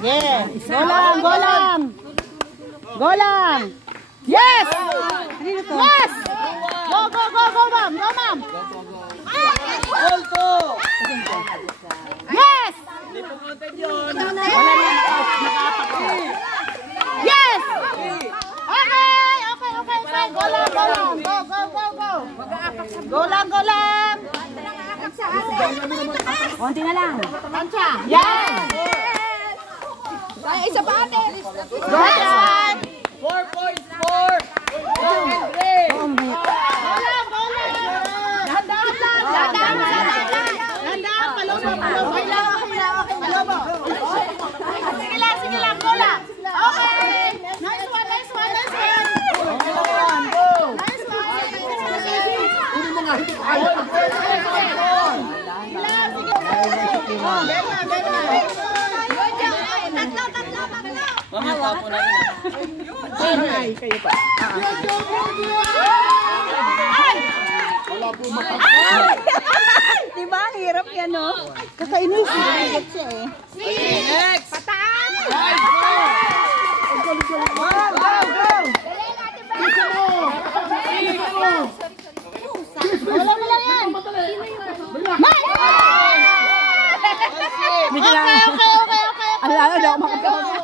Yeah. Go lang, go lang. Go lang. Yes! Yes! Go, go, go, go, ma'am. Go, ma'am. Yes! Yes! Okay, okay, okay, okay. Go lang, go lang. Go, go, go, go. Go lang, go lang. Konti na lang. Tansya. Yes! Ay, isa pa ate. Go ahead. 4 points, 4. Go lang, go lang. Dahan-dahan lang. Dahan-dahan lang. Dahan-dahan. Palobo, palobo. Palobo. Sige lang, sige lang. Go lang. Okay. Nice one, nice one, nice one. Nice one. Hindi mo nga, hindi ko Sige lang, sige lang. Bema, bema. Mamaya tapo natin. Ay, kayo pa. Wala po mata. Diba? Hirap yan, no? Kakainis. Bigat siya eh. Next! Pataan! Go, go, go. Wala mo lang yan. Okay, okay, okay, okay. Alala, daw makapagod.